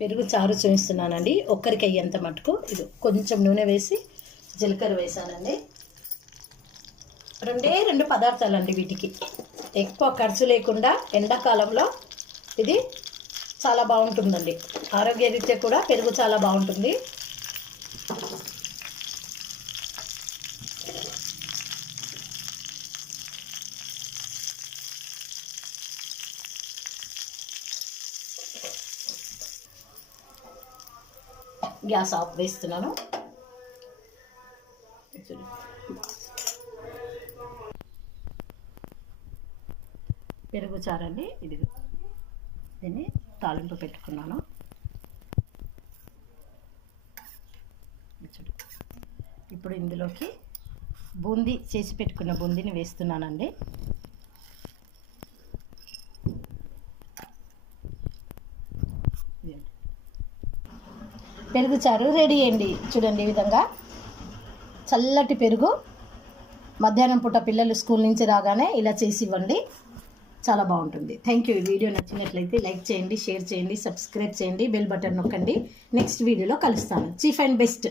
పెరుగు చారు చూపిస్తున్నానండి. ఒక్కరికి అయ్యేంత మటుకు. ఇది కొంచెం నూనె వేసి జీలకర్ర వేసానండి. రెండు పదార్థాలండి వీటికి. ఎక్కువ ఖర్చు లేకుండా ఎండాకాలంలో ఇది చాలా బాగుంటుందండి. ఆరోగ్యరీత్యా కూడా పెరుగు చాలా బాగుంటుంది. గ్యాస్ ఆఫ్ వేస్తున్నాను. పెరుగు చారండి ఇది. దీన్ని తాలింపు పెట్టుకున్నాను. ఇప్పుడు ఇందులోకి బూందీ చేసి పెట్టుకున్న బూందీని వేస్తున్నానండి. పెరుగు చారు రెడీ అయ్యింది. చూడండి ఈ విధంగా చల్లటి పెరుగు. మధ్యాహ్నం పూట పిల్లలు స్కూల్ నుంచి రాగానే ఇలా చేసి ఇవ్వండి, చాలా బాగుంటుంది. Thank you. ఈ వీడియో నచ్చినట్లయితే లైక్ చేయండి, షేర్ చేయండి, సబ్స్క్రైబ్ చేయండి, బెల్ బటన్ నొక్కండి. నెక్స్ట్ వీడియోలో కలుస్తాను. Chief and best.